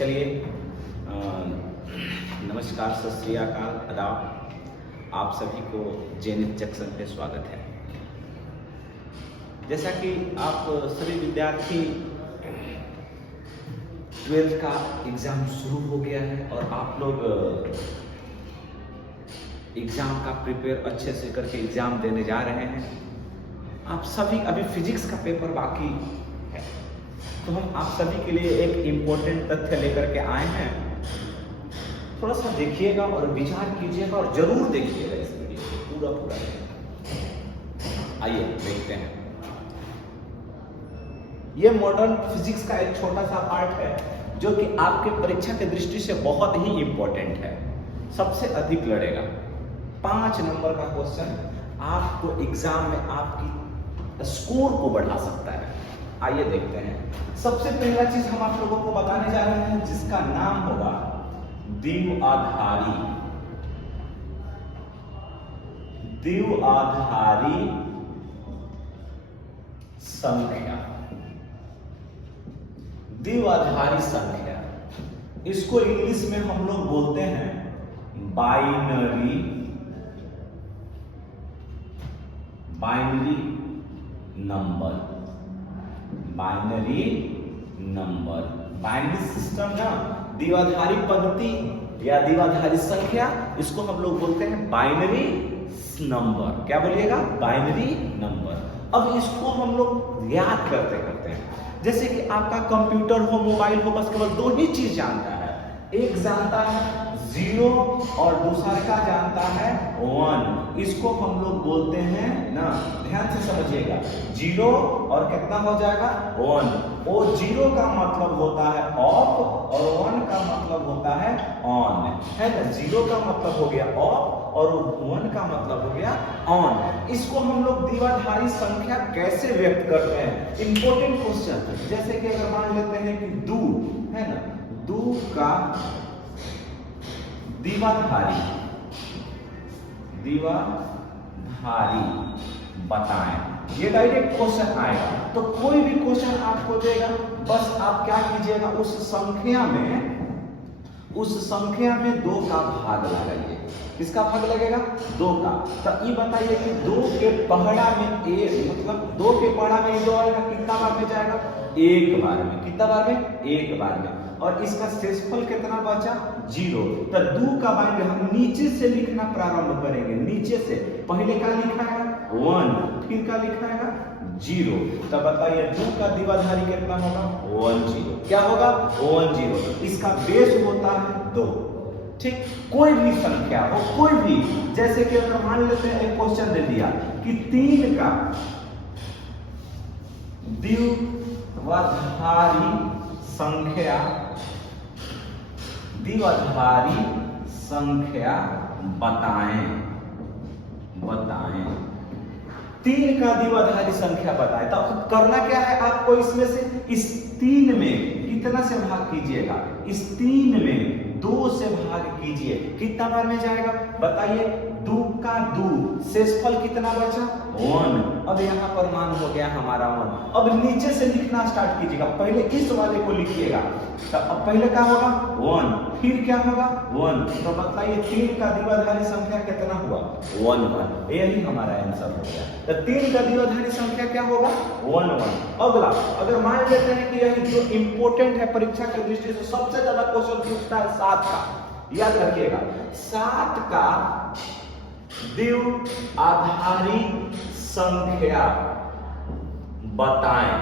चलिए नमस्कार, सत श्री अकाल, आदाब। आप सभी को जेनिथ जंक्शन पे स्वागत है। जैसा कि आप सभी विद्यार्थी 12th का एग्जाम शुरू हो गया है और आप लोग एग्जाम का प्रिपेयर अच्छे से करके एग्जाम देने जा रहे हैं। आप सभी अभी फिजिक्स का पेपर बाकी है, तो हम आप सभी के लिए एक इम्पोर्टेंट तथ्य लेकर के आए हैं। थोड़ा सा देखिएगा और विचार कीजिएगा और जरूर देखिएगा इस वीडियो को पूरा। आइए देखते हैं। ये मॉडर्न फिजिक्स का एक छोटा सा पार्ट है जो कि आपके परीक्षा की दृष्टि से बहुत ही इंपॉर्टेंट है, सबसे अधिक लड़ेगा। 5 नंबर का क्वेश्चन आपको एग्जाम में आपकी स्कोर को बढ़ा सकता है। आइए देखते हैं। सबसे पहला चीज हम आप लोगों को बताने जा रहे हैं जिसका नाम होगा द्विआधारी संख्या। द्विआधारी संख्या, इसको इंग्लिश में हम लोग बोलते हैं बाइनरी नंबर। बाइनरी सिस्टम ना, द्विआधारी पद्धति या द्विआधारी संख्या, इसको हम लोग बोलते हैं बाइनरी नंबर। क्या बोलिएगा? Binary number. अब इसको हम लोग याद करते हैं, जैसे कि आपका कंप्यूटर हो, मोबाइल हो, बस केवल 2 ही चीज जानता है। एक जानता है 0 और दूसरा का जानता है 1। इसको हम लोग बोलते हैं ना, ध्यान से समझिएगा, 0 और कितना हो जाएगा 1। वो 0 का मतलब होता है ऑफ और 1 का मतलब होता है ऑन, है ना। 0 का मतलब हो गया ऑफ और 1 का मतलब हो गया ऑन। इसको हम लोग द्विआधारी संख्या कैसे व्यक्त करते हैं? Important question. जैसे कि अगर मान लेते हैं कि 2 है ना, 2 का द्विआधारी बताएं। ये डायरेक्ट क्वेश्चन आएगा, तो कोई भी क्वेश्चन आपको देगा, बस आप क्या कीजिएगा, उस संख्या में 2 का भाग लगाइए। किसका भाग लगेगा? 2 का। तो ये बताइए कि 2 के पहाड़ा में मतलब 2 के पहाड़ा में 2 आएगा, कितना बार में जाएगा? 1 बार में। कितना बार में? 1 बार में। और इसका शेषफल कितना बचा? 0। तो 2 का बाइंड हम नीचे से लिखना प्रारंभ करेंगे। नीचे से पहले का लिखा है 1, फिर का लिखा है 0। तो बताइए 2 का द्विआधारी कितना होगा? 1 0। क्या होगा? 1 0। इसका बेस होता है 2। ठीक, कोई भी संख्या हो, कोई भी, जैसे कि अगर मान लेते हैं एक क्वेश्चन दे दिया कि 3 का द्विआधारी संख्या बताएं। 3 का द्विआधारी संख्या बताएं। तो करना क्या है आपको? इसमें से इस 3 में कितना से भाग कीजिएगा? इस 3 में 2 से भाग कीजिए। कितना बार में जाएगा? बताइए। 2 का 2, शेषफल कितना बचा? 1। अब यहाँ पर मान हो गया हमारा 1। अब नीचे से लिखना स्टार्ट कीजिएगा। पहले इस वाले को लिखिएगा। तो अब पहले क्या होगा? 1, फिर क्या होगा? 1। तो बताइए 3 का द्विआधारी संख्या कितना हुआ? 1 1। यही हमारा आंसर हो गया। तो 3 का द्विआधारी संख्या क्या होगा? 1 1। अगला, अगर मान लेते हैं कि यही जो इंपॉर्टेंट है परीक्षा की दृष्टि से, सबसे ज्यादा क्वेश्चन पूछता है 7 का। याद रखिएगा, 7 का द्विआधारी संख्या बताएं।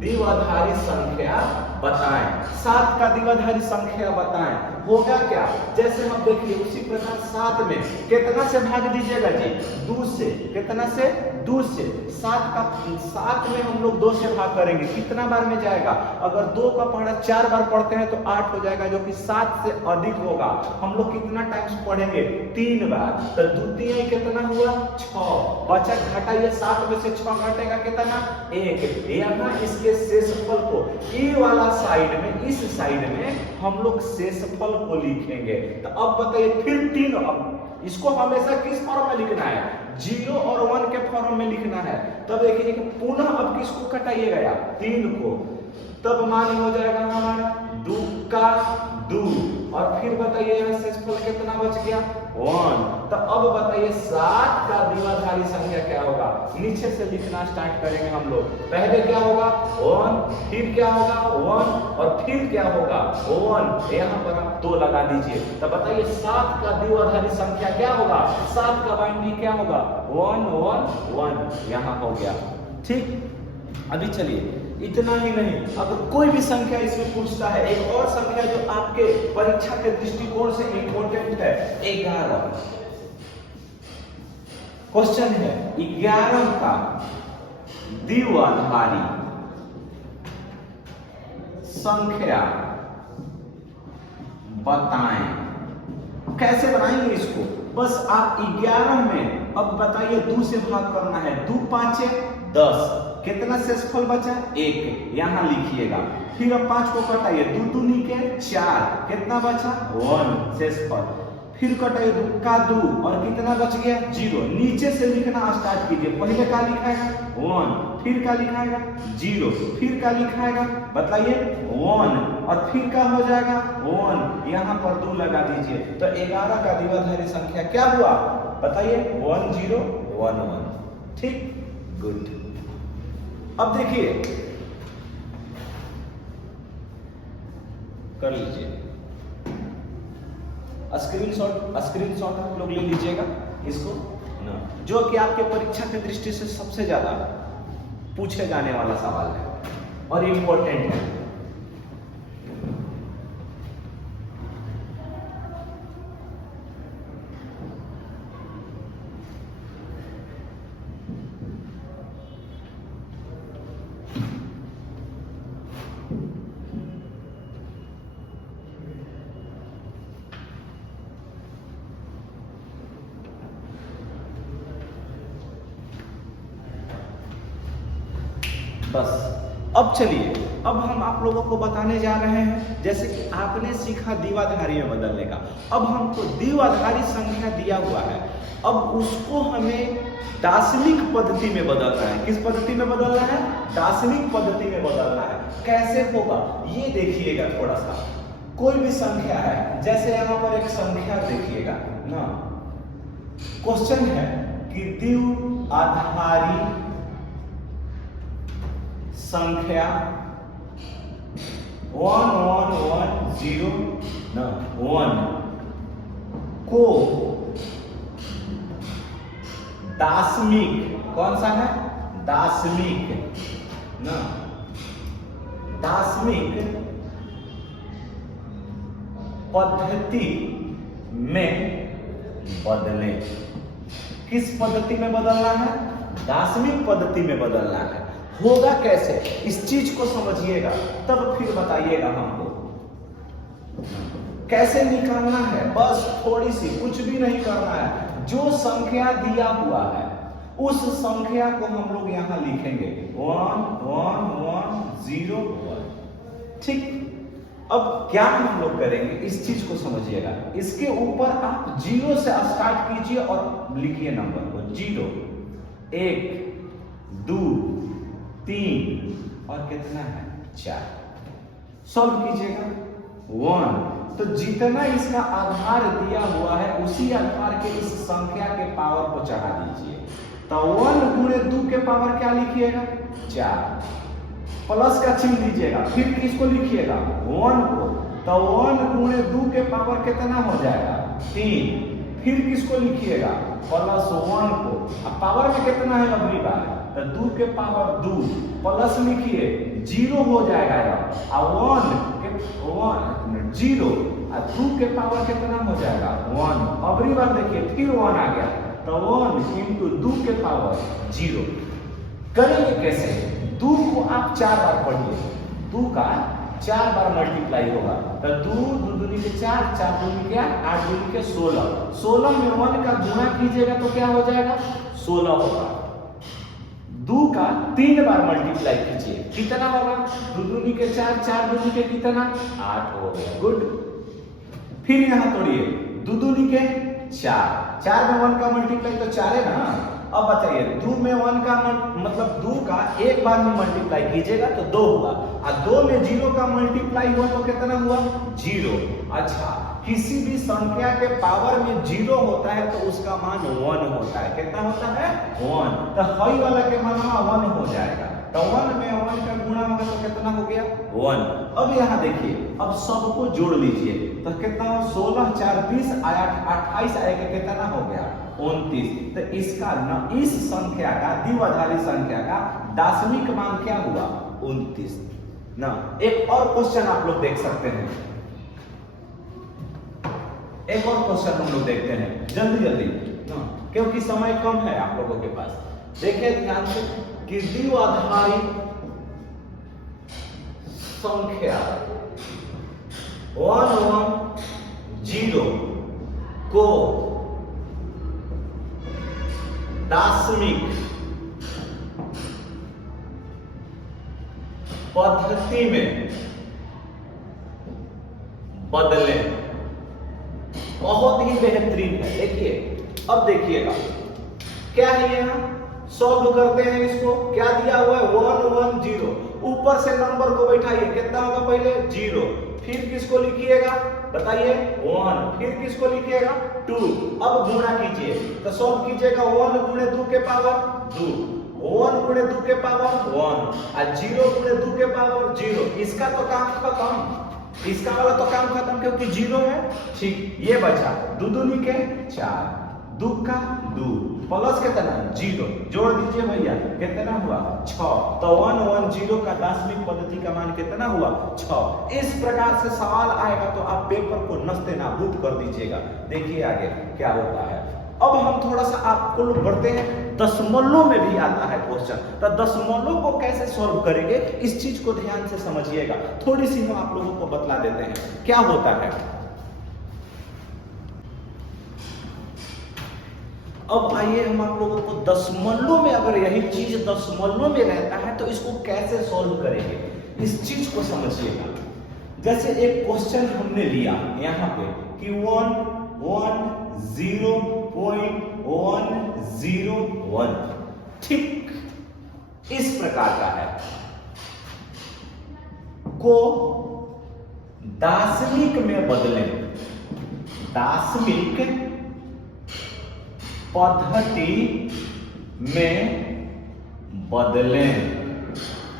द्विआधारी संख्या बताएं। 7 का द्विआधारी संख्या बताएं। होगा क्या? जैसे हम देखिए उसी प्रकार 7 में कितना से भाग दीजिएगा जी? 2 से। कितना से? 2 से। 7 में हम लोग 2 से भाग करेंगे। कितना बार में जाएगा? अगर 2 का पढ़ा 4 बार पढ़ते हैं तो 8 हो जाएगा, जो कि 7 से अधिक होगा। हम लोग कितना टाइम्स पढ़ेंगे? 3 बार। तो 2 3 कितना हुआ? 6। बचा घटाइए, 7 में से 6 घटेगा कितना? 1। यहाँ इसके शेषफल को ए वाला साइड में, इस साइड में हम लोग शेषफल को लिखेंगे। तो अब बताइए फिर 3, अब इसको हमेशा किस फॉर्म में लिखना है? जीरो और 1 के फॉर्म में लिखना है। तब देखिए कि पुनः अब किसको कटाइएगा यार, 3 को, तब मान हो जाएगा हमारा 2 का 2, और फिर बताइए यहाँ शेषफल कितना बच गया 1। तो अब बताइए 7 का द्विआधारी संख्या क्या होगा, नीचे से लिखना स्टार्ट करेंगे हम लोग। पहले क्या होगा 1, फिर क्या होगा 1, और फिर क्या होगा 1, यहाँ पर आप 2 लगा दीजिए। तो बताइए 7 का द्विआधारी संख्या क्या होगा, 7 का बाइनरी क्या होगा 1 1 1, यहाँ हो गया। ठीक, अभी चलिए इतना ही नहीं, अगर कोई भी संख्या इसमें पूछता है, एक और संख्या जो आपके परीक्षा के दृष्टिकोण से इंपॉर्टेंट है, 11। क्वेश्चन है 11 का द्विआधारी संख्या बताएं। कैसे बनाएंगे इसको, बस आप 11 में अब बताइए 2 से भाग करना है, 2 5 10, कितना शेषफल बचा 1, यहां लिखिएगा। फिर अब 5 को कटाइए, 2 दूनी के 4, कितना बचा 1 शेषफल। फिर कटाइए 2 का 2, और कितना बच गया 0। नीचे से लिखना स्टार्ट कीजिए, पहले क्या लिखाएगा 1, फिर क्या लिखाएगा 0, फिर क्या लिखाएगा बताइए 1, और फिर क्या हो जाएगा 1, यहाँ पर 2 लगा दीजिए। तो 11 का द्विआधारी संख्या क्या हुआ बताइए 1 0 1 1। ठीक, गुड। अब देखिए कर लीजिए स्क्रीनशॉट आप लोग ले लीजिएगा इसको ना, जो कि आपके परीक्षा की दृष्टि से सबसे ज्यादा पूछे जाने वाला सवाल है और इंपॉर्टेंट है। बस अब चलिए, अब हम आप लोगों को बताने जा रहे हैं, जैसे कि आपने सीखा द्विआधारी में बदलने का, अब हमको द्विआधारी संख्या दिया हुआ है, अब उसको हमें दार्शनिक पद्धति में बदलना है। किस पद्धति में बदलना है, दार्शनिक पद्धति में बदलना है। कैसे होगा ये देखिएगा थोड़ा सा। कोई भी संख्या है, जैसे यहाँ पर एक संख्या देखिएगा ना, क्वेश्चन है कि द्विआधारी संख्या 1 1 1 0 ना 1 को दार्शनिक, कौन सा है दार्शनिक ना, दार्शनिक पद्धति में बदले। किस पद्धति में बदलना है, दार्शनिक पद्धति में बदलना है। होगा कैसे, इस चीज को समझिएगा तब फिर बताइएगा हमको कैसे निकालना है। बस थोड़ी सी, कुछ भी नहीं करना है, जो संख्या दिया हुआ है उस संख्या को हम लोग यहां लिखेंगे 1 1 1 0 1। ठीक, अब क्या हम लोग करेंगे, इस चीज को समझिएगा। इसके ऊपर आप 0 से स्टार्ट कीजिए और लिखिए नंबर को 0 1 2 3 और कितना है 4। सॉल्व कीजिएगा 1, तो जितना इसका आधार दिया हुआ है उसी आधार के इस संख्या के पावर को चढ़ा दीजिए। तो 1 गुणे 2 के पावर क्या लिखिएगा 4, प्लस का चिन्ह दीजिएगा, फिर किसको लिखिएगा 1 को। तो 1 गुणे 2 के पावर कितना हो जाएगा 3, फिर किसको लिखिएगा प्लस 1 को। अब पावर में कितना है अगली बार, तो 2 के पावर 2 प्लस लिखिए 0 हो जाएगा यार, और 1 के 0 और 2 के पावर कितना हो जाएगा 1। अगली बार देखिए फिर 1 आ गया, तो 1 इंटू 2 के पावर 0। करेंगे कैसे, 2 को आप 4 बार पढ़िए, 2 का 4 बार मल्टीप्लाई होगा। तो 2 दूनी के 4 4 दूनी के 8 8 दूनी के 16, 16 में 1 का गुणा कीजिएगा तो क्या हो जाएगा 16 होगा। 2 का 3 बार मल्टीप्लाई कीजिए, कितना होगा 2 दूनी के 4 4 दूनी के कितना 8 हो गया। गुड, फिर यहां तोड़िए 2 दूनी के 4, 4 में 1 का मल्टीप्लाई तो 4 है ना। अब बताइए 2 में 1 का मतलब 2 का एक बार में मल्टीप्लाई कीजिएगा तो 2 हुआ, और 2 में 0 का मल्टीप्लाई हुआ तो कितना हुआ 0। अच्छा, किसी भी संख्या के पावर में 0 होता है तो उसका मान 1 होता है। कितना होता है 1, तो हई वाला के मान 1 हो जाएगा, तो 1 में 1 का गुणा होगा तो कितना हो गया 1। अब यहाँ देखिए, अब सबको जोड़ लीजिए तो कितना हो 16 4 20 आया 28 आएगा, कितना हो गया 29। तो इसका ना इस संख्या का द्विआधारी संख्या का दशमिक मान क्या हुआ 29 ना। एक और क्वेश्चन आप लोग देख सकते हैं, एक और क्वेश्चन हम लोग देखते हैं जल्दी जल्दी ना, क्योंकि समय कम है आप लोगों के पास। देखिए ध्यान से कि द्विआधारी संख्या 1 1 0 को दार्शनिक पद्धति में बदलें। बहुत ही बेहतरीन है। देखिए अब देखिएगा क्या है, यहां सॉल्व करते हैं इसको। क्या दिया हुआ है 1 1 0, ऊपर से नंबर को बैठाइए, कितना होगा पहले 0, फिर किसको लिखिएगा बताइए 1, फिर किसको लिखिएगा 2। अब गुणा कीजिए तो सॉल्व कीजिएगा 1 गुणे 2 के पावर 2, 1 गुणे 2 के पावर 1 और 0 गुणे 2 के पावर 0। इसका तो काम खत्म, इसका वाला तो काम खत्म क्योंकि 0 है। ठीक, ये बचा 2 दूनी के 4, 2 का 2 प्लस कितना 0, जोड़ दीजिए भैया कितना हुआ 6। तो 1 1 0 का दार्शनिक पद्धति का मान कितना हुआ 6। इस प्रकार से सवाल आएगा तो आप पेपर को नस्ते नाबूद कर दीजिएगा। देखिए आगे क्या होता है। अब हम थोड़ा सा आपको लोग बढ़ते हैं, दशमलव में भी आता है क्वेश्चन, तो दशमलव को कैसे सॉल्व करेंगे इस चीज को ध्यान से समझिएगा। थोड़ी सी हम आप लोगों को बतला देते हैं क्या होता है। अब आइए हम आप लोगों को दशमलव में, अगर यही चीज दशमलव में रहता है तो इसको कैसे सॉल्व करेंगे इस चीज को समझिएगा। जैसे एक क्वेश्चन हमने लिया यहाँ पे कि 1 1 0.101, ठीक इस प्रकार का है, को दार्शनिक में बदलें, दार्शनिक पद्धति में बदलें।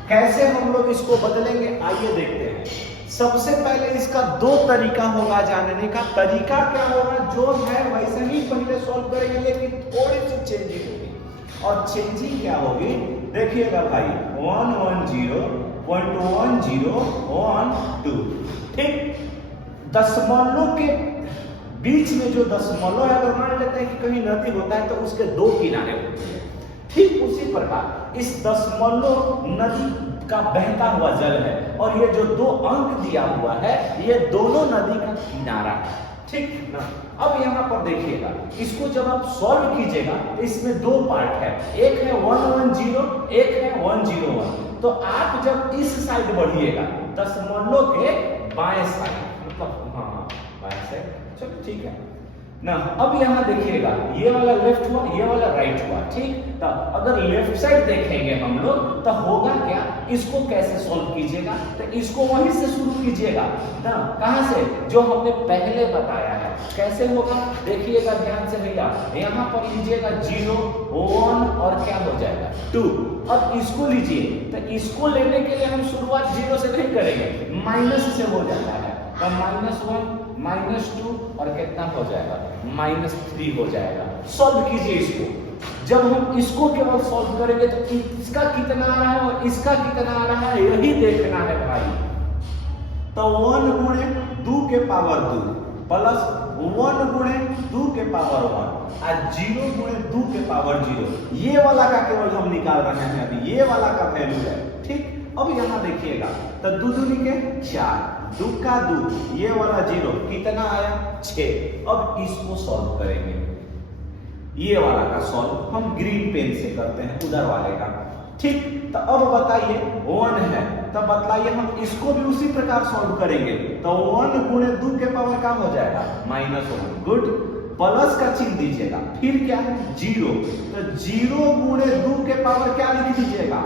कैसे हम लोग इसको बदलेंगे आइए देखते हैं। सबसे पहले इसका 2 तरीका होगा जानने का। तरीका क्या होगा, जो है वैसे ही पहले सॉल्व करेंगे लेकिन थोड़ी सी चेंजिंग होगी। और चेंजिंग क्या होगी देखिएगा भाई 1 1 0.1012, ठीक। दशमलव के बीच में जो दशमलव है, अगर मान लेते हैं कि कहीं नदी होता है तो उसके 2 किनारे होते हैं, ठीक उसी प्रकार इस दशमलव नदी का बहता हुआ जल है और ये जो 2 अंक दिया हुआ है ये दोनों नदी का किनारा है, ठीक ना। अब यहाँ पर देखिएगा, इसको जब आप सॉल्व कीजिएगा तो इसमें 2 पार्ट है, एक है 110, एक है 101। तो आप जब इस साइड बढ़िएगा दशमलव के बाएं साइड, मतलब हाँ बाएं साइड, चलो ठीक है ना। अब यहाँ देखिएगा ये वाला लेफ्ट हुआ, ये वाला राइट हुआ, ठीक। तो अगर लेफ्ट साइड देखेंगे हम लोग तो होगा क्या, इसको कैसे सॉल्व कीजिएगा, तो इसको वहीं से शुरू कीजिएगा ना। कहां से, जो हमने पहले बताया है। कैसे होगा देखिएगा ध्यान से भैया, यहाँ पर लीजिएगा 0 1 और क्या हो जाएगा 2। अब इसको लीजिए, तो इसको लेने के लिए हम शुरुआत 0 से नहीं करेंगे, माइनस से हो जाता है। तो -1 -2 और कितना हो जाएगा -3 हो जाएगा। सॉल्व कीजिए इसको। जब हम इसको केवल सॉल्व करेंगे तो इसका कितना आ रहा है और इसका कितना आ रहा है यही देखना है भाई। तो 1 गुणे 2 के पावर 2 प्लस 1 गुणे 2 के पावर 1 और 0 गुणे 2 के पावर 0, ये वाला का केवल हम निकाल रहे हैं अभी, ये वाला का वैल्यू है, ठीक। अब यहाँ देखिएगा तो 2 दूनी के 4, 2 का 2, ये वाला 0 कितना आया 6। अब इसको सॉल्व करेंगे, ये वाला का सॉल्व हम ग्रीन पेन से करते हैं, उधर वाले का, ठीक। तो अब बताइए 1 है, तो बतलाइए हम इसको भी उसी प्रकार सॉल्व करेंगे। तो 1 गुणे 2 के पावर का हो जाएगा -1, गुड। प्लस का चिन्ह दीजिएगा, फिर क्या है जीरो, तो जीरो गुणे 2 के पावर क्या लिख दीजिएगा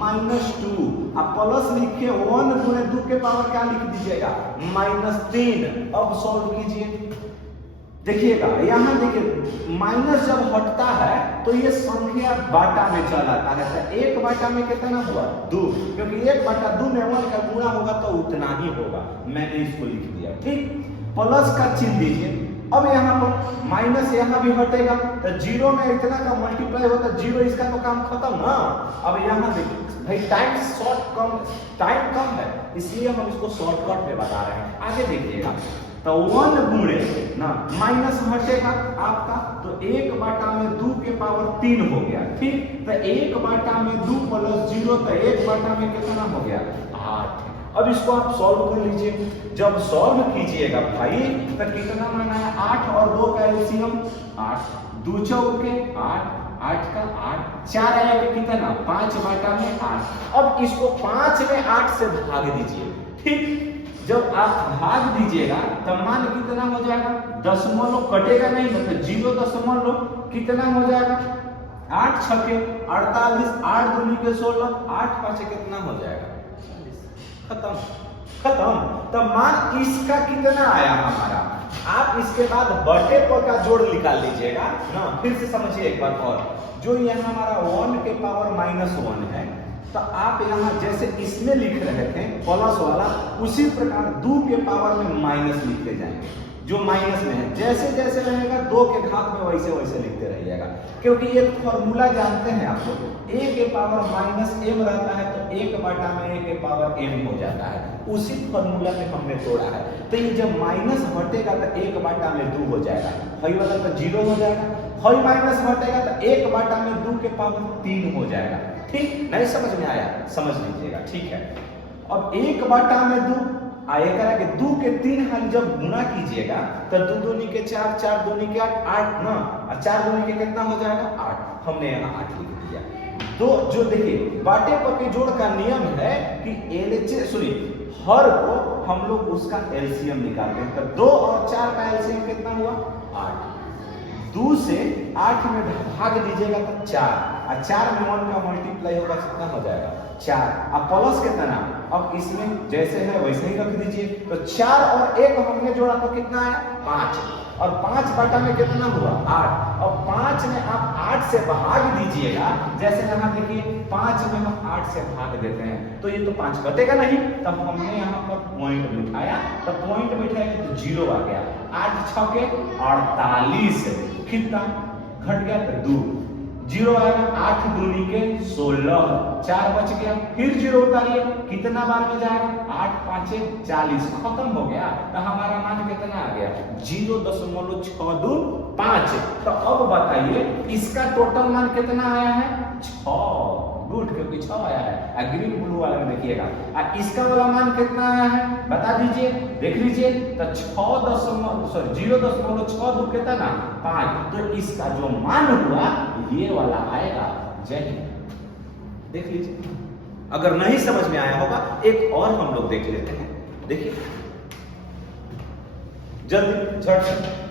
-2, अब प्लस लिखे 1 गुणे 2 के पावर क्या लिख दीजिएगा -3। अब सॉल्व कीजिए, देखिएगा यहाँ देखिए माइनस जब हटता है तो ये संख्या बाटा में चल आता है, तो 1 बाटा में कितना हुआ 2, क्योंकि 1 बाटा 2 में 1 का गुणा होगा तो उतना ही होगा, मैंने इसको लिख दिया। ठीक, प्लस का चिन्ह दीजिए, अब यहाँ पर माइनस यहाँ भी हटेगा तो जीरो में इतना का मल्टीप्लाई होता है, जीरो इसका तो काम खत्म ना। अब यहाँ देखिए भाई टाइम कम है इसलिए हम इसको शॉर्टकट में बता रहे हैं, आगे देखिएगा तो 1 गुणे ना माइनस हटेगा आपका तो 1 बाटा में 2 के पावर 3 हो गया। ठीक, तो 1 बाटा में 2 प्लस 0 तो 1 बाटा में कितना हो गया 8। अब इसको आप सॉल्व कर लीजिए, जब सॉल्व कीजिएगा भाई तो कितना माना है 8 और 2 का एलसीएम 8, 2 चौके 8, 8 का 8, 4 आया कितना 5 बाटा में 8। अब इसको 5 में 8 से भाग दीजिए। ठीक, जब आप भाग दीजिएगा तब मान कितना हो जाएगा, दशमलव कटेगा नहीं ना तो 0 कितना हो जाएगा 8 छके 48, 8 दूनी के 16, 8 पांचे कितना हो जाएगा 40। खत्म। तब मान इसका कितना आया हमारा, आप इसके बाद बटे पर का जोड़ निकाल लीजिएगा ना। फिर से समझिए एक बार और, जो यहाँ हमारा 1 के पावर -1 है तो आप यहाँ जैसे इसमें लिख रहे थे प्लस वाला उसी प्रकार 2 के पावर में माइनस लिखते जाएंगे, जो माइनस में है जैसे जैसे रहेगा 2 के घात में वैसे वैसे लिखते रहिएगा, क्योंकि एक फॉर्मूला जानते हैं आप लोग, a के पावर -m रहता है तो 1 बाटा में a के पावर m हो जाता है, उसी फॉर्मूला में हमने तोड़ा है। तो ये जब माइनस हटेगा तो 1 बाटा में 2 हो जाएगा, हई वाला तो 0 हो जाएगा, हई माइनस हटेगा तो 1 बाटा में 2 के पावर 3 हो जाएगा। ठीक, नहीं समझ में आया समझ लीजिएगा। ठीक है, अब 1 बाटा में 2 आएगा कि 2 के 3 हाल जब गुणा कीजिएगा तो 2 दूनी के 4, 4 दूनी के 8 ना, और 4 दूनी के कितना हो जाएगा 8, हमने यहाँ 8 लिख दिया। तो जो देखिए बाटे पर के जोड़ का नियम है कि हर को हम लोग उसका एलसीएम निकालते हैं, तो 2 और 4 का एलसीएम कितना हुआ 8, 2 से 8 में भाग दीजिएगा तो 4, और 4 में 1 का मल्टीप्लाई होगा कितना हो जाएगा 4, अब प्लस कितना, अब इसमें जैसे है वैसे ही रख दीजिए, तो 4 और 1 हमने जोड़ा तो कितना आया 5, और 5 बाटा में कितना हुआ 8, और 5 में आप 8 से भाग दीजिएगा, जैसे यहाँ देखिए 5 में हम 8 से भाग देते हैं तो ये तो 5 कटेगा नहीं, तब हमने यहाँ पर पॉइंट बिठाया, तो पॉइंट बिठाएंगे तो 0 आ गया, 8 छके 48, कितना घट गया तो 2, 0 आएगा, 8 दूनी के 16, 4 बच गया, फिर 0 उतारिए कितना बार में जाएगा 8 पांचे 40, खत्म हो गया। तो हमारा मान कितना आ गया 0.625। तो अब बताइए इसका टोटल मान कितना आया है 6, गुड, क्योंकि 6 आया है, ग्रीन ब्लू वाला में देखिएगा। और इसका वाला मान कितना आया है बता दीजिए, देख लीजिए, तो 0.62 कितना 5, तो इसका जो मान हुआ ये वाला आएगा। जय हिंद, देख लीजिए। अगर नहीं समझ में आया होगा एक और हम लोग देख लेते हैं, देखिए जल्दी झट से।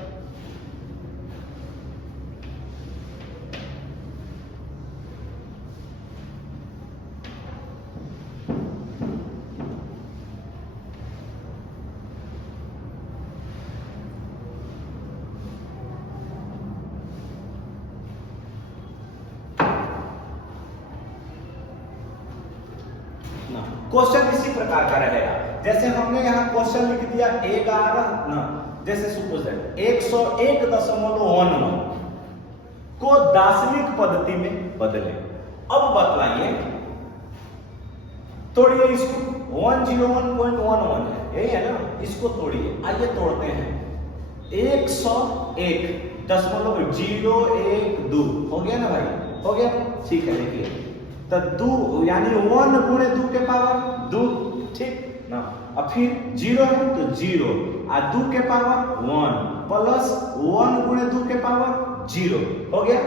क्वेश्चन इसी प्रकार का रहेगा, जैसे हमने यहाँ क्वेश्चन लिख दिया 11 ना, जैसे सपोज 101.11 को दार्शनिक पद्धति में बदले। अब बतलाइए, तोड़िए इसको, 101.11 है, यही है ना, इसको तोड़िए, आइए तोड़ते हैं। 101.012 हो गया ना भाई, हो गया, ठीक है। देखिए तो 2 यानी 1 गुणे 2 के पावर 2, ठीक ना, अब फिर 0 है तो 0, और 2 के पावर 1 प्लस 1 गुणे 2 के पावर 0 हो गया।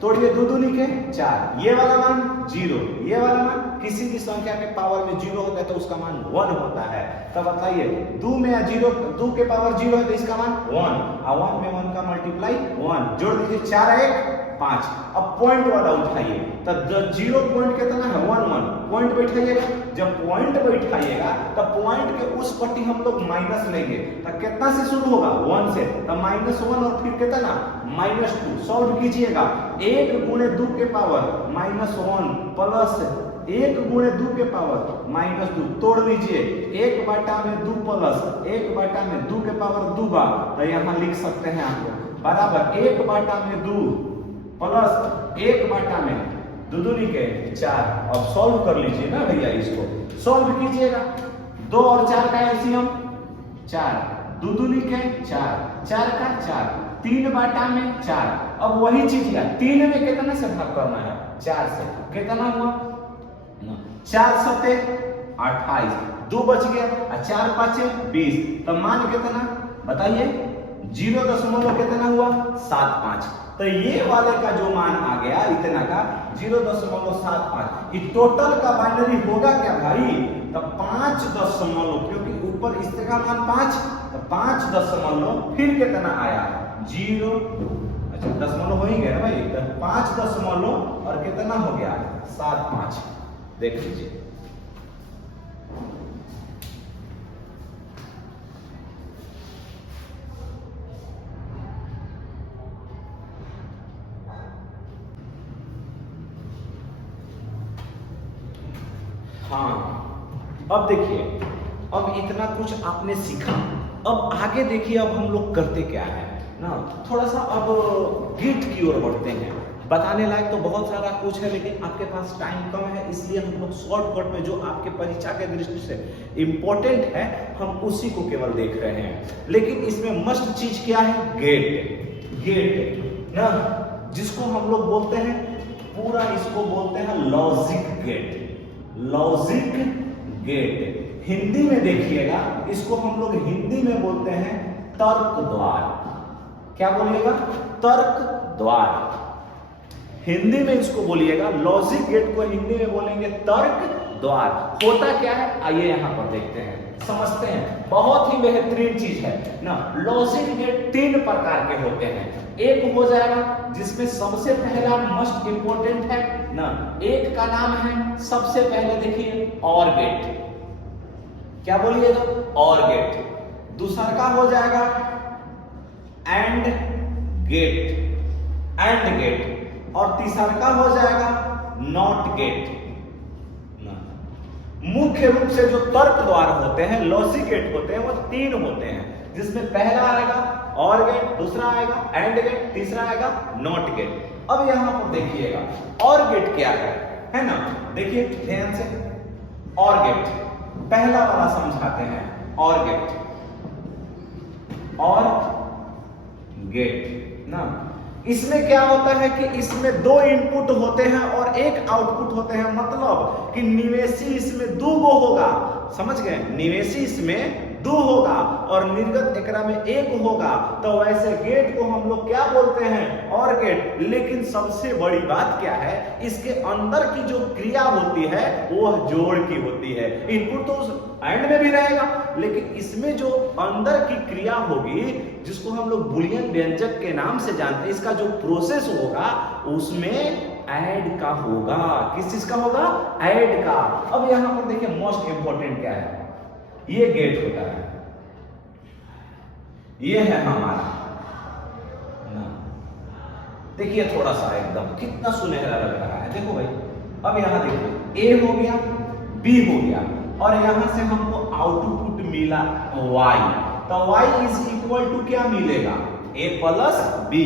तोड़िए 2 दूनी के 4, ये वाला मान 0, ये वाला मान किसी भी संख्या के पावर में 0 होता है तो उसका मान 1 होता है। तो बताइए 2 में 0, 2 के पावर 0 है तो इसका मान 1, और 1 में 1 का मल्टीप्लाई 1, जोड़ दीजिए 4 1 5। अब पॉइंट वाला उठाइए, तब 0 पॉइंट कितना है 1 1, पॉइंट बैठाइएगा। जब पॉइंट बैठाइएगा तब पॉइंट के उस पट्टी हम लोग माइनस लेंगे, तब कितना से शुरू होगा 1 से, तब -1 और फिर कितना -2। सॉल्व कीजिएगा, 1 गुणे 2 के पावर -1 प्लस 1 गुणे 2 के पावर -2, तोड़ लीजिए 1 बटा में 2 प्लस 1 बटा में 2 के पावर 2 बार, तो यहाँ लिख सकते हैं आप बराबर 1 बटा में 2 प्लस 1 बटा में 2 दूनी के 4। अब सॉल्व कर लीजिए ना भैया, इसको सॉल्व कीजिएगा। 2 और 4 का एलसीएम 4, 2 दूनी के 4, 4 का 4, 3 बटा में 4। अब वही चीज है, 3 में कितने से भाग करना है 4 से, कितना हुआ 4 सते 28, 2 बच गया और 4 5 20, तो मान कितना बताइए 0 कितना हुआ 75। तो ये वाले का जो मान आ गया इतना का 0.75, ये टोटल का बाइनरी होगा क्या भाई, तो 5 दशमलव, क्योंकि ऊपर इसका मान 5, तो 5 दशमलव फिर कितना आया 0, अच्छा दशमलव हो ही गया ना भाई, तो 5 दशमलव और कितना हो गया 75। देख लीजिए हाँ। अब देखिए, अब इतना कुछ आपने सीखा, अब आगे देखिए अब हम लोग करते क्या है ना, थोड़ा सा अब गेट की ओर बढ़ते हैं। बताने लायक तो बहुत सारा कुछ है, लेकिन आपके पास टाइम कम है, इसलिए हम लोग शॉर्टकट में जो आपके परीक्षा के दृष्टि से इंपॉर्टेंट है हम उसी को केवल देख रहे हैं। लेकिन इसमें मस्ट चीज क्या है, गेट। गेट ना, जिसको हम लोग बोलते हैं पूरा, इसको बोलते हैं logic gate. Logic gate Hindi में देखिएगा, इसको हम लोग हिंदी में बोलते हैं तर्क द्वार। क्या बोलिएगा, तर्क द्वार। हिंदी में इसको बोलिएगा लॉजिक गेट को हिंदी में बोलेंगे तर्क द्वार। होता क्या है आइए यहां पर देखते हैं, समझते हैं। बहुत ही बेहतरीन चीज है ना। लॉजिक गेट 3 प्रकार के होते हैं। एक हो जाएगा जिसमें सबसे पहला मस्ट इंपोर्टेंट है ना, एक का नाम है सबसे पहले देखिए और गेट। क्या बोलिएगा, और गेट। दूसरा का हो जाएगा एंड गेट, एंड गेट। और तीसरा का हो जाएगा नॉट गेट। मुख्य रूप से जो तर्क द्वार होते हैं, लॉजिक गेट होते हैं, वो 3 होते हैं, जिसमें पहला आएगा और गेट, दूसरा आएगा एंड गेट, तीसरा आएगा नॉट गेट। अब यहां पर देखिएगा और गेट क्या है ना, देखिए ध्यान से। और गेट पहला वाला समझाते हैं, और गेट, और गेट ना। इसमें क्या होता है कि इसमें 2 इनपुट होते हैं और 1 आउटपुट होते हैं, मतलब कि निवेशी इसमें 2 गो होगा, समझ गए, निवेशी इसमें 2 होगा और निर्गत एकरा में 1 होगा। तो वैसे गेट को हम लोग क्या बोलते हैं, और गेट। लेकिन सबसे बड़ी बात क्या है, इसके अंदर की जो क्रिया होती है वो जोड़ की होती है। इनपुट तो एंड में भी रहेगा, लेकिन इसमें जो अंदर की क्रिया होगी, जिसको हम लोग बुलियन व्यंजक के नाम से जानते हैं, इसका जो प्रोसेस होगा उसमें ऐड का होगा। किस चीज का होगा, ऐड का। अब यहां पर देखिए मोस्ट इंपोर्टेंट क्या है, ये गेट होता है, ये है हमारा ना। देखिए थोड़ा सा एकदम कितना सुनहरा लग रहा है, देखो भाई। अब यहां देखिए ए हो गया, बी हो गया, और यहां से हमको आउटपुट मिला y। तो y इज इक्वल टू क्या मिलेगा, a प्लस बी।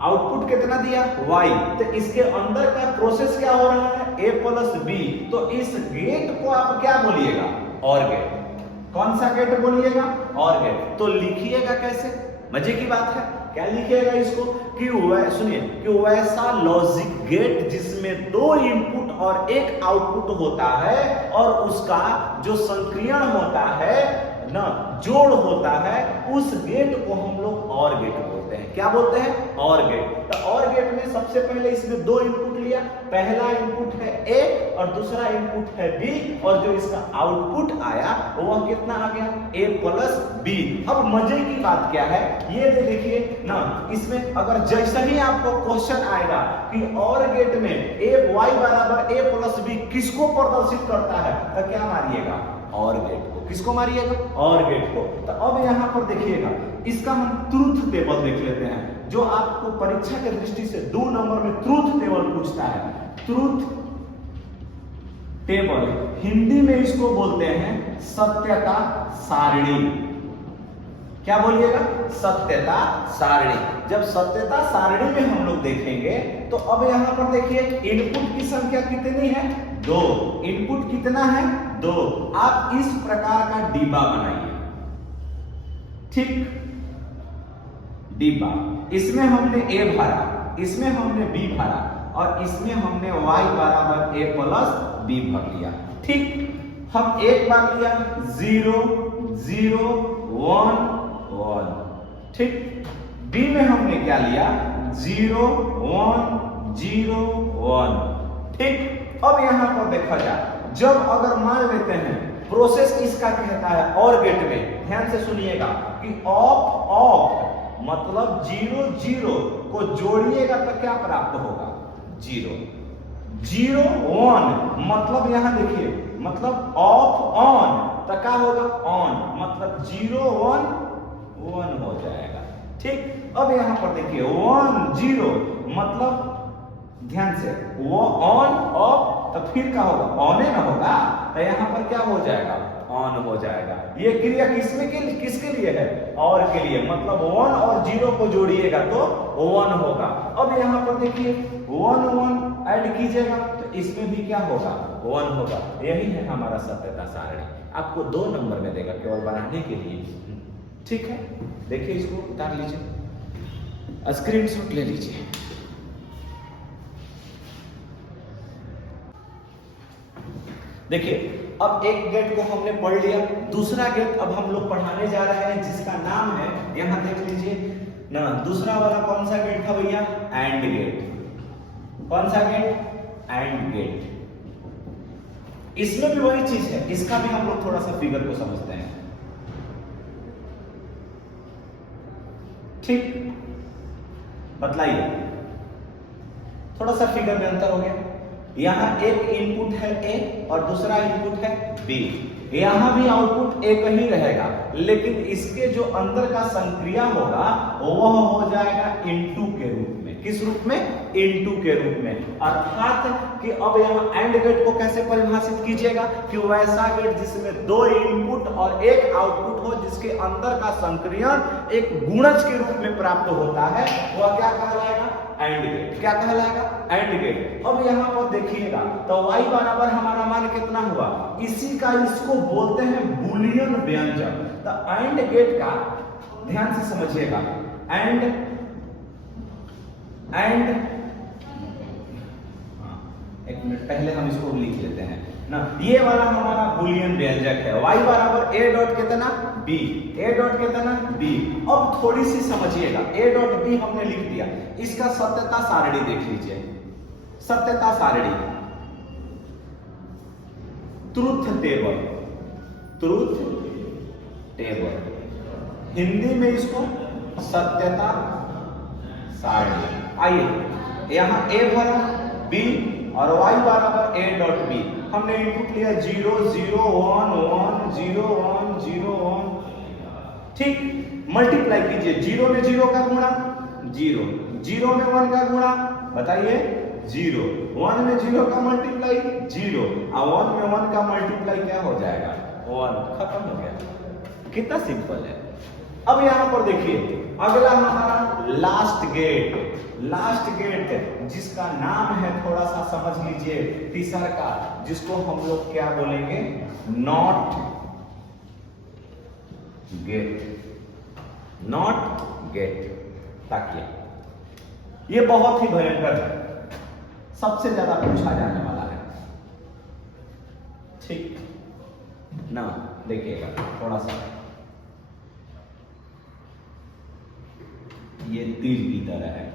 आउटपुट कितना दिया y, तो इसके अंदर का प्रोसेस क्या हो रहा है, a प्लस बी। तो इस गेट को आप क्या बोलिएगा, और गेट। कौन सा गेट बोलिएगा, और गेट। तो लिखिएगा कैसे, मजे की बात है। क्या लिखिएगा इसको कि सुनिए कि वैसा लॉजिक गेट जिसमें 2 इनपुट और 1 आउटपुट होता है, और उसका जो संक्रियण होता है ना, जोड़ होता है, उस गेट को हम लोग और गेट बोलते हैं। क्या बोलते हैं, और गेट। तो और गेट में सबसे पहले इसमें 2 इनपुट लिया, पहला इनपुट है ए और दूसरा इनपुट है बी, और जो इसका आउटपुट आया वह कितना आ गया, ए प्लस बी। अब मजे की बात क्या है, ये देखिए ना, इसमें अगर जैसे ही आपको क्वेश्चन आएगा कि और गेट में ए वाई बराबर ए प्लस बी किसको प्रदर्शित करता है, तो क्या मारिएगा, और गेट को। किसको मारिएगा, और गेट को। तो अब यहां पर देखिएगा, इसका हम ट्रूथ टेबल देख लेते हैं, जो आपको परीक्षा के दृष्टि से 2 नंबर में ट्रूथ टेबल पूछता है। ट्रूथ टेबल हिंदी में इसको बोलते हैं सत्यता सारणी। क्या बोलिएगा, सत्यता सारणी। जब सत्यता सारणी में हम लोग देखेंगे तो अब यहां पर देखिए इनपुट की संख्या कितनी है, 2। इनपुट कितना है, 2। आप इस प्रकार का डिब्बा बनाइए, ठीक, डिब्बा। इसमें हमने ए भरा, इसमें हमने बी भरा, और इसमें हमने y बराबर ए प्लस बी भर लिया, ठीक। हम एक बार लिया 0 0 1 1, ठीक। बी में हमने क्या लिया, 0 1 0 1, ठीक। अब यहां पर देखा जाए, जब अगर मान लेते हैं प्रोसेस इसका कहता है और गेट में, ध्यान से सुनिएगा कि ऑफ ऑफ मतलब 0 0 को जोड़िएगा तो क्या प्राप्त होगा, 0 0 1 मतलब यहां देखिए, मतलब ऑफ ऑन तो क्या होगा, ऑन, मतलब 0 1 1 हो जाएगा, ठीक। अब यहां पर देखिए 1 0 मतलब ध्यान से वो ऑन ऑफ, तो फिर क्या होगा, ऑन ही ना होगा, तो यहां पर क्या हो जाएगा, ऑन हो जाएगा। ये क्रिया किसके लिए है, और के लिए, मतलब 1 और 0 को जोड़िएगा तो 1 होगा। अब यहां पर देखिए 1 1 ऐड कीजिएगा तो इसमें भी क्या होगा, 1 होगा। यही है हमारा सत्यता सारणी। आपको 2 नंबर में देगा केवल बनाने के लिए, ठीक है। देखिए इसको उतार लीजिए, स्क्रीनशॉट ले लीजिए। देखिए अब एक गेट को हमने पढ़ लिया, दूसरा गेट अब हम लोग पढ़ाने जा रहे हैं जिसका नाम है, यहां देख लीजिए ना, दूसरा वाला कौन सा गेट था भैया, एंड गेट। कौन सा गेट, एंड गेट। इसमें भी वही चीज है, इसका भी हम लोग थोड़ा सा फिगर को समझते हैं, ठीक। बतलाइए, थोड़ा सा फिगर में अंतर हो गया। यहां एक इनपुट है ए और दूसरा इनपुट है बी, यहां भी आउटपुट एक ही रहेगा, लेकिन इसके जो अंदर का संक्रिया होगा वह हो जाएगा इनटू के रूप में। किस रूप में, इनटू के रूप में। अर्थात कि अब यहां एंड गेट को कैसे परिभाषित कीजिएगा कि वैसा गेट जिसमें 2 इनपुट और 1 आउटपुट हो, जिसके अंदर का संक्रियण एक गुणज के रूप में प्राप्त होता है, वह क्या कहलाएगा, एंड गेट। क्या कहलाएगा, एंड गेट। अब यहां पर देखिएगा तो y बराबर हमारा मान कितना हुआ, इसी का इसको बोलते हैं बूलियन व्यंजक। तो एंड गेट का ध्यान से समझिएगा, एंड एक मिनट पहले हम इसको लिख लेते हैं ना, ये वाला हमारा बूलियन व्यंजक है, y बराबर a डॉट कितना b, a डॉट कितना b। अब थोड़ी सी समझिएगा, a डॉट b हमने लिख दिया, इसका सत्यता सारणी देख लीजिए। सत्यता सारणी, truth table, truth table, Hindi में इसको सत्यता सारणी। आइए यहां a भरा, b और y बराबर a डॉट b। हमने इनपुट लिया 0 0 1 1 0 1 0 1, ठीक। मल्टीप्लाई कीजिए, 0 में 0 का गुणा 0, 0 में 1 का गुणा बताइए 0, 1 में 0 का मल्टीप्लाई 0, और 1 में 1 का मल्टीप्लाई क्या हो जाएगा, 1। खत्म हो गया। कितना सिंपल है। अब यहां पर देखिए अगला हमारा लास्ट गेट, लास्ट गेट जिसका नाम है, थोड़ा सा समझ लीजिए, तीसरा का, जिसको हम लोग क्या बोलेंगे, नॉट गेट। Not gate. ताकि ये बहुत ही भयंकर है, सबसे ज्यादा पूछा जाने वाला है, ठीक ना। देखिएगा थोड़ा सा, ये तीर की तरह है,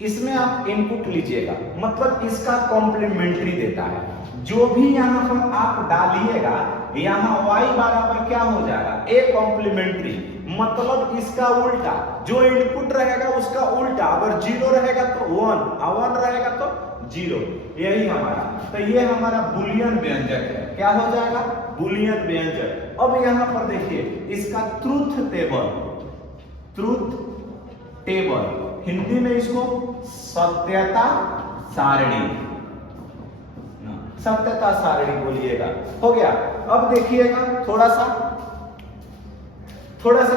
इसमें आप इनपुट लीजिएगा, मतलब इसका कॉम्प्लीमेंट्री देता है। जो भी यहां पर आप डालिएगा यहां y बराबर क्या हो जाएगा, a कॉम्प्लीमेंट्री, मतलब इसका उल्टा, जो इनपुट रहेगा उसका उल्टा, अगर 0 रहेगा तो 1 और 1 रहेगा तो 0, यही हमारा। तो ये हमारा बुलियन व्यंजक है, क्या हो जाएगा, बुलियन व्यंजक। अब यहां पर देखिए इसका ट्रुथ टेबल, हिंदी में इसको सत्यता सारणी बोलिएगा, हो गया। अब देखिएगा थोड़ा सा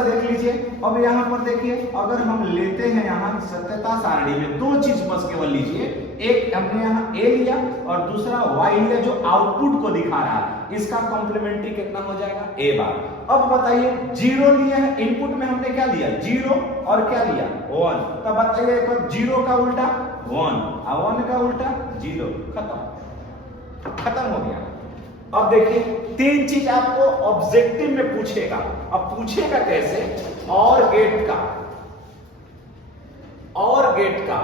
देख लीजिए। अब यहां पर देखिए, अगर हम लेते हैं यहां सत्यता सारणी में दो चीज बस केवल लीजिए, एक हमने यहां a लिया और दूसरा y लिया जो आउटपुट को दिखा रहा है, इसका कॉम्प्लीमेंट्री कितना हो जाएगा, a बार। अब बताइए 0 लिए हैं, इनपुट में हमने क्या लिया 0 और क्या लिया 1, तब बताइए 0 का उल्टा 1 और 1 का उल्टा 0, खत्म हो गया। अब देखिए 3 चीज आपको ऑब्जेक्टिव में पूछेगा। अब पूछेगा कैसे, और गेट का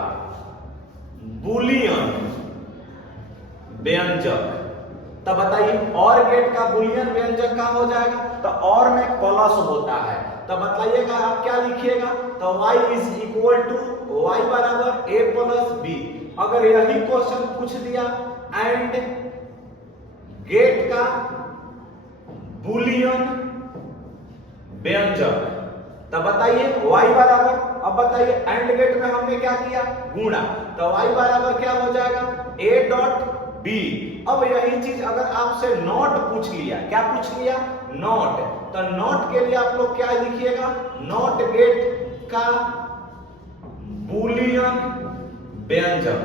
बुलियन व्यंजक, तब बताइए और गेट का बुलियन व्यंजक क्या हो जाएगा, तो और में प्लस होता है, तब बताइएगा आप क्या लिखिएगा, तो y is equal to y बराबर a प्लस b। अगर यही क्वेश्चन पूछ दिया एंड गेट का बुलियन व्यंजक, तब बताइए y बराबर, अब बताइए एंड गेट में हमने क्या किया गुणा, तो y बराबर क्या हो जाएगा a डॉट b। अब यही चीज अगर आपसे नॉट पूछ लिया, क्या पूछ लिया नॉट, तो नॉट के लिए आप लोग क्या लिखिएगा, नॉट गेट का बुलियन व्यंजक।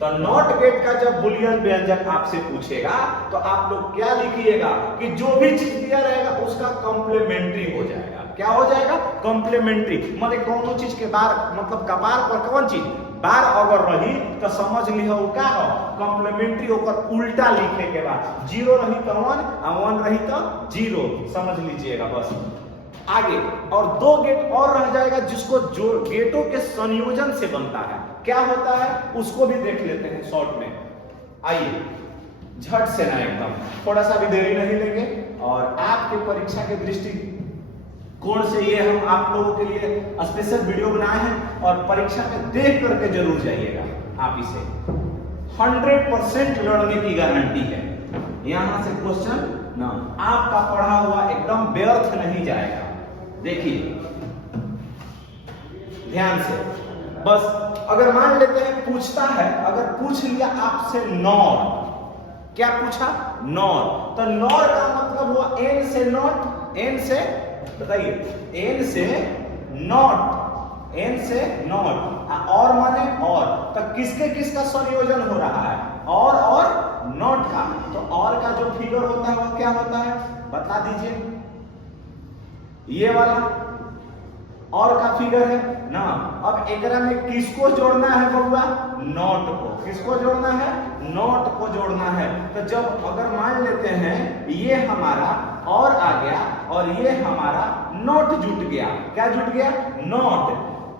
तो नॉट गेट का जब बुलियन व्यंजक आपसे पूछेगा तो आप लोग क्या लिखिएगा कि जो भी चीज दिया रहेगा उसका कॉम्प्लीमेंट्री हो जाएगा, क्या हो जाएगा कॉम्प्लीमेंट्री। मतलब कौन चीज के बार, मतलब कपार पर कौन चीज बार अगर रही तो समझ लिहो का हो कॉम्प्लीमेंट्री, होकर उल्टा लिखे के बाद 0 रही तो 1 और 1 रही तो 0, समझ लीजिएगा बस। आगे और 2 गेट और रह जाएगा जिसको जो गेटों के संयोजन से बनता है, क्या होता है उसको भी देख लेते हैं शॉर्ट में। आइए झट से ना, एकदम थोड़ा सा भी देरी नहीं लेंगे, और आपके परीक्षा के दृष्टिकोण से ये हम आप लोगों के लिए स्पेशल वीडियो बनाए हैं, और परीक्षा में देख करके जरूर जाइएगा। आप इसे 100% लड़ने की गारंटी है, यहां से क्वेश्चन ना आपका पढ़ा हुआ एकदम व्यर्थ नहीं जाएगा। देखिए ध्यान से, बस अगर मान लेते हैं पूछता है, अगर पूछ लिया आपसे नॉर, क्या पूछा नॉर, तो नॉर का मतलब हुआ n से नॉट, n से बताइए n से नॉट, और माने और, तो किसके किसका संयोजन हो रहा है, और नॉट का। तो और का जो फिगर होता है वो क्या होता है बता दीजिए, ये वाला और का फिगर है ना। अब एकरा में किसको जोड़ना है बबुआ, नॉट को, किसको जोड़ना है नॉट को जोड़ना है। तो जब अगर मान लेते हैं ये हमारा और आ गया और ये हमारा नॉट जुट गया, क्या जुट गया नॉट,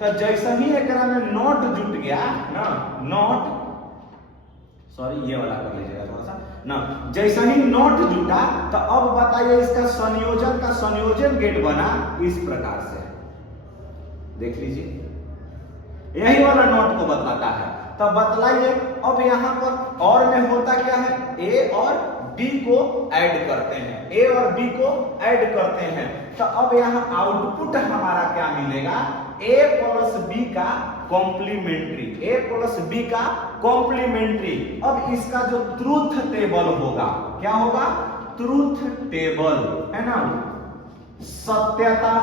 तो जैसा ही एकरा में नॉट जुट गया ना, नॉट सॉरी ये वाला कर लीजिएगा थोड़ा सा ना, जैसा ही नॉट जुटा तो अब बताइए इसका संयोजन का संयोजन गेट बना इस प्रकार से, देख लीजिए यही वाला नॉट को बतलाता है। तब बतलाइए अब यहां पर और में होता क्या है, ए और बी को ऐड करते हैं, ए और बी को ऐड करते हैं, तो अब यहां आउटपुट हमारा क्या मिलेगा, ए प्लस बी का कॉम्प्लीमेंट्री, ए प्लस बी का कॉम्प्लीमेंट्री। अब इसका जो ट्रूथ टेबल होगा, क्या होगा ट्रूथ टेबल है ना, सत्यता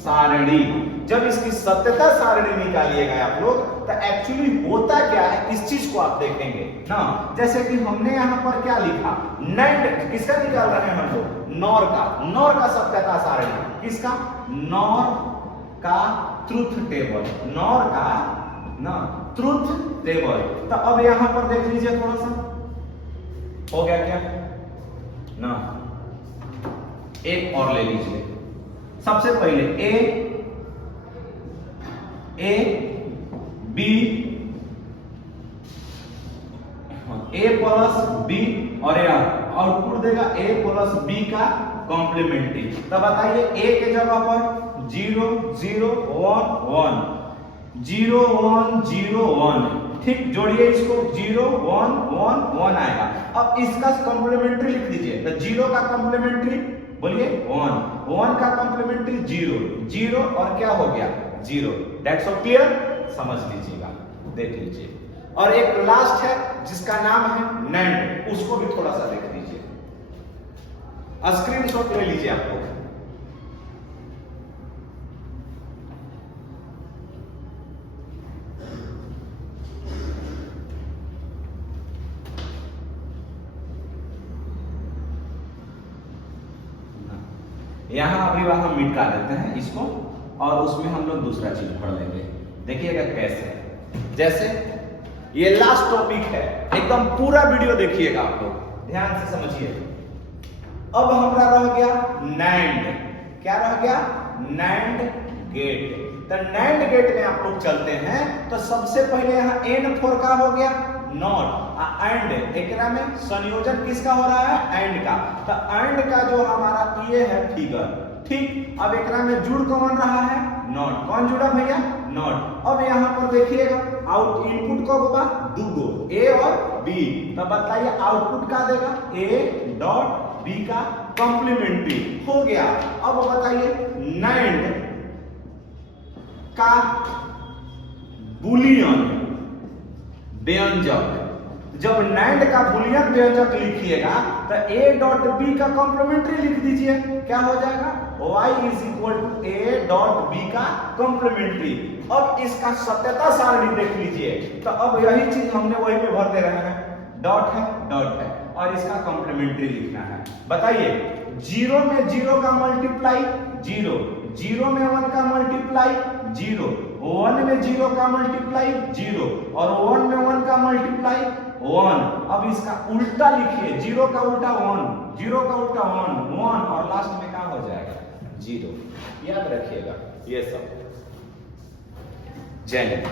सारणी। जब इसकी सत्यता सारणी निकालिएगा आप लोग तो एक्चुअली होता क्या है इस चीज को आप देखेंगे ना। जैसे कि हमने यहां पर क्या लिखा, नैंड किसका निकाल रहे हैं हम लोग, नॉर का, नॉर का सत्यता सारणी, किसका नॉर का ट्रुथ टेबल, नॉर का ना ट्रुथ टेबल। तो अब यहां पर देख लीजिए थोड़ा सा हो गया क्या ना, एक और ले लीजिए। सबसे पहले A A B A plus B और यह आउटपुट देगा ए प्लस बी का कॉम्प्लीमेंट्री। तब बताइए ए के जगह पर 0 0 1 1 0 1 0 1, ठीक, जोड़िए इसको 0 1 1 1 आएगा। अब इसका कॉम्प्लीमेंट्री लिख दीजिए, तो 0 का कॉम्प्लीमेंट्री बोलिए 1, 1 का कॉम्प्लीमेंट्री 0 0 और क्या हो गया 0। दैट्स ऑल क्लियर, समझ लीजिएगा, देख लीजिए। और एक लास्ट है जिसका नाम है नैंड, उसको भी थोड़ा सा देख लीजिए, स्क्रीनशॉट ले लीजिए आप लोग। यहां अभी हम मिटा देते हैं इसको और उसमें हम लोग दूसरा चीज पढ़ लेंगे। देखिएगा कैसे, जैसे ये लास्ट टॉपिक है, एकदम पूरा वीडियो देखिएगा आप लोग, ध्यान से समझिए। अब हमारा रह गया नैंड, क्या रह गया नैंड गेट। तो नैंड गेट में आप लोग चलते हैं, तो सबसे पहले यहाँ N4 का हो गया नॉट, एंड एकरा में संयोजन किसका हो रहा है एंड का। तो एंड का जो हमारा ये है फिगर, ठीक। अब एकरा में जुड़ कौन रहा है नॉट, कौन जुड़ा भैया नॉट। अब यहाँ पर देखिएगा आउट इनपुट को होगा दूगो ए और बी, तो बताइए आउटपुट का देगा ए डॉट बी का कॉम्प्लीमेंट्री हो गया। अब बताइए नैंड का बुलियन व्यंजक, जब नैंड का बुलियन व्यंजक लिखिएगा तो a डॉट बी का कॉम्प्लीमेंट्री लिख दीजिए, क्या हो जाएगा y is equal to a dot B का कॉम्प्लीमेंट्री। अब इसका सत्यता सारणी देख लीजिए, तो अब यही चीज हमने वही पे भर दे रहे हैं, डॉट है और इसका कॉम्प्लीमेंट्री लिखना है। बताइए 0 में 0 का मल्टीप्लाई 0, 0 में 1 का मल्टीप्लाई 0, 1 में 0 का मल्टीप्लाई 0 और 1 में 1 का मल्टीप्लाई 1। अब इसका उल्टा लिखिए, 0 का उल्टा 1, 0 का उल्टा 1 1 और लास्ट में क्या हो जाएगा 0। याद रखिएगा ये सब। जय हिंद।